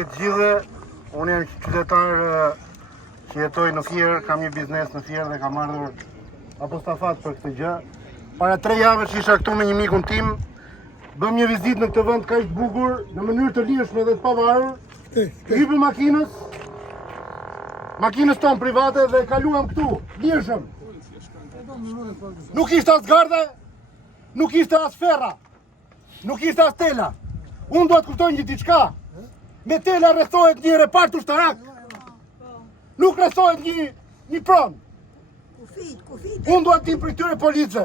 Gjithë, unë jam qytetar që jetoj në Fier, kam një biznes në Fier dhe kam ardhur apostafat për këtë gjë. Para 3 javësh isha këtu me një mikun tim, bëm një vizitë në këtë vend kaq të bukur, në mënyrë të lirshme dhe të pavarur. Hypëm makinës tonë private dhe kaluam këtu, lirshëm. Nuk ishte as garde, nuk ishte as ferra, nuk ishte as tela. Unë do të kuptoj një diçka. Me tela rrethohet një repart ushtarak. Nuk rrethohet një pron. Unë do të tim për këtyre policëve.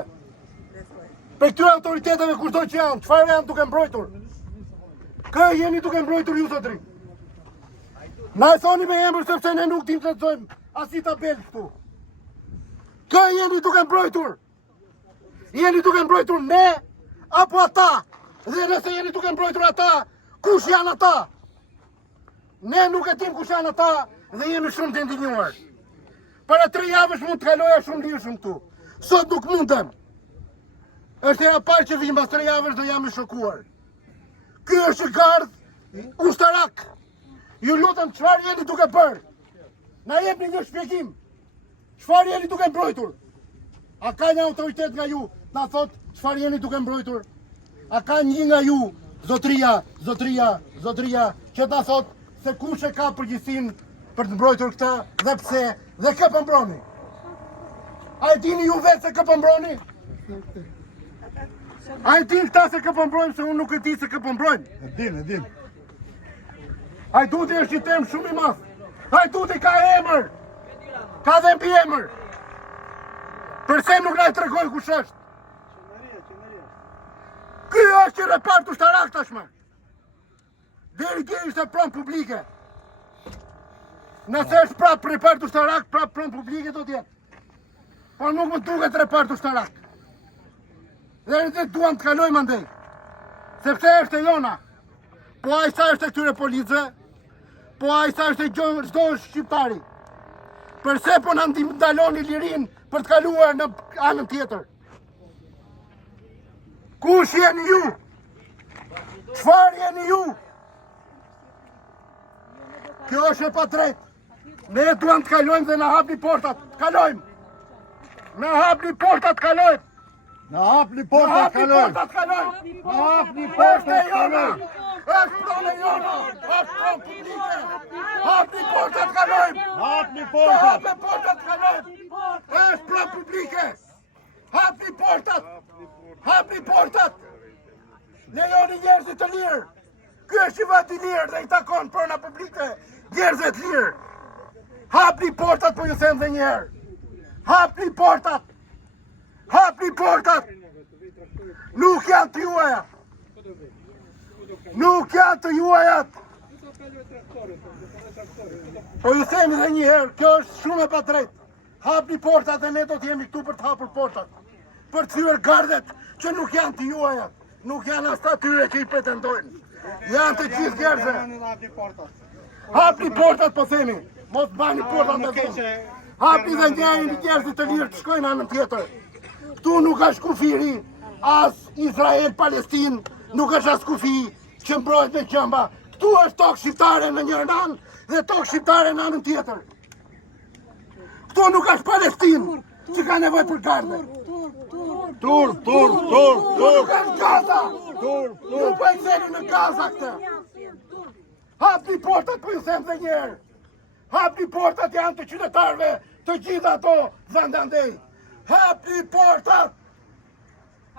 Për këtyre autoriteteve kushdo që janë, çfarë janë duke mbrojtur. Kë jeni duke mbrojtur ju sotri. Na e thoni me emër sepse ne nuk dim të lexojmë as një tabelë këtu. Kë jeni duke mbrojtur. Jeni duke mbrojtur ne apo ata? Dhe nëse jeni duke mbrojtur ata, kush janë ata? Ne nuk e dim kush janë ata dhe jemi shumë të indinjuar. Para 3 javësh mund të kaloja shumë lirshëm këtu. Sot nuk mundem. Është hera parë që vijmë pas 3 javësh dhe jam i shokuar. Ky është i gardh ushtarak. Ju lutem, çfarë jeni duke bërë? Na jepni një shpjegim. Çfarë jeni duke mbrojtur? A ka një autoritet nga ju na thot çfarë jeni duke mbrojtur? A ka një nga ju, zotria, që ta thot se kush e ka përgjegjësinë për të mbrojtur këtë dhe pse dhe kë po mbroni? A e dini ju vetë se kë po mbroni? A e dini këta se kë po mbrojmë, se unë nuk e di se kë po mbrojmë? E din. Hajduti është një temë shumë i madh. Hajduti ka emër. Ka dhe mbi emër. Përse nuk na e tregoj kush është? Ky është i repart ushtarak tashmë. Deri dje ishte pronë publike. Nëse është prap repart ushtarak, prap pronë publike do t'jetë. Por nuk më duket repart ushtarak. Dhe në duam të kalojmë andej. Sepse është e jona. Po ai sa është e këtyre policëve, po ai sa është e çdo shqiptari. Përse po na ndaloni lirin për të kaluar në anën tjetër? Kush jeni ju? Çfarë jeni ju? Kjo është e padrejtë. Ne duam të kalojmë dhe na hapni portat. Kalojmë. Na hapni portat, kalojmë. Na hapni portat, kalojmë. Na hapni portat, kalojmë. Është pronë jona. Është pronë publike. Hapni portat, kalojmë. Hapni portat, kalojmë. Është pronë publike. Hapni portat. Hapni portat! Lejoni njerëzit të lirë! Ky është i vend i lirë dhe i takon prona publike njerëzit lirë! Hapni portat, po ju them edhe një herë! Hapni portat! Hapni portat! Nuk janë të juaja! Nuk janë të juajat! Po ju them edhe një herë, kjo është shumë e padrejtë! Hapni portat dhe ne do të jemi këtu për të hapur portat! Për të thyer gardet që nuk janë të juajat, nuk janë as atyre që i pretendojnë. Janë të gjithë njerëzve. Hapni portat, po themi. Mos bani portat me dhunë. Hapni dhe njëri njerëzit të lirë të shkojnë anën tjetër. Ktu nuk është kufiri, as Izrael, Palestinë, nuk është as kufi që mbrojt me qëmba. Ktu është tokë shqiptare në njërën anë dhe tokë shqiptare në anën tjetër. Ktu nuk është Palestinë që ka nevojë për garde. Tur. Nuk është Gaza. Nuk po e ktheni në Gaza këtë. Hapni portat, po ju them dhe njerë. Hapni portat, janë të qytetarëve, të gjithë ato vende andej. Hapni portat.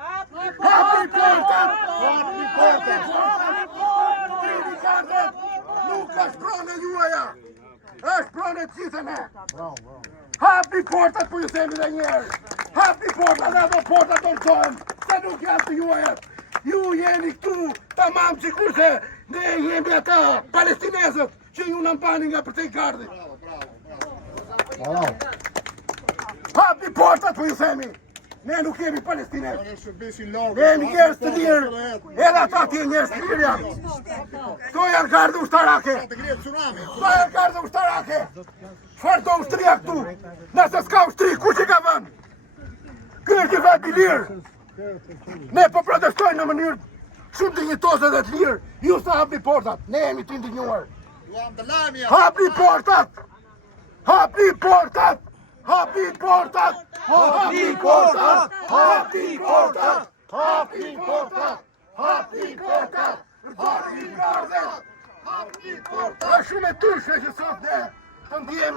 Hapni portat. Trini gardet. Nuk është pronë juaja. Është pronë e gjithë ne. Hapni portat, po ju themi dhe njerë. Hapni portat dhe ato portat të lëtojmë, se nuk janë të juajat. Ju jeni këtu, tamam që kurse ne jemi ata palestinezët që ju në mbani nga përtej gardi. Hapni portat, po ju themi. Ne nuk jemi palestinezë. Ne jemi njerëz të lirë, edhe ata të njerëz të lirë janë. Këto janë garde ushtarake. Këto janë garde ushtarake. Çfarë do ushtria këtu? Nëse s'ka ushtri, kush e ka vënë? Ky është i vend i lirë. Ne po protestojmë në mënyrë shumë dinjitose dhe të lirë. Ju sa hapni portat, ne jemi të indinjuar. Hapni portat! Hapni portat! Hapni portat! Hapni portat! Hapni portat! Hapni portat! Hapni portat! Hapni portat! Hapni portat! Shumë e tyshe që sot ne të ndjemi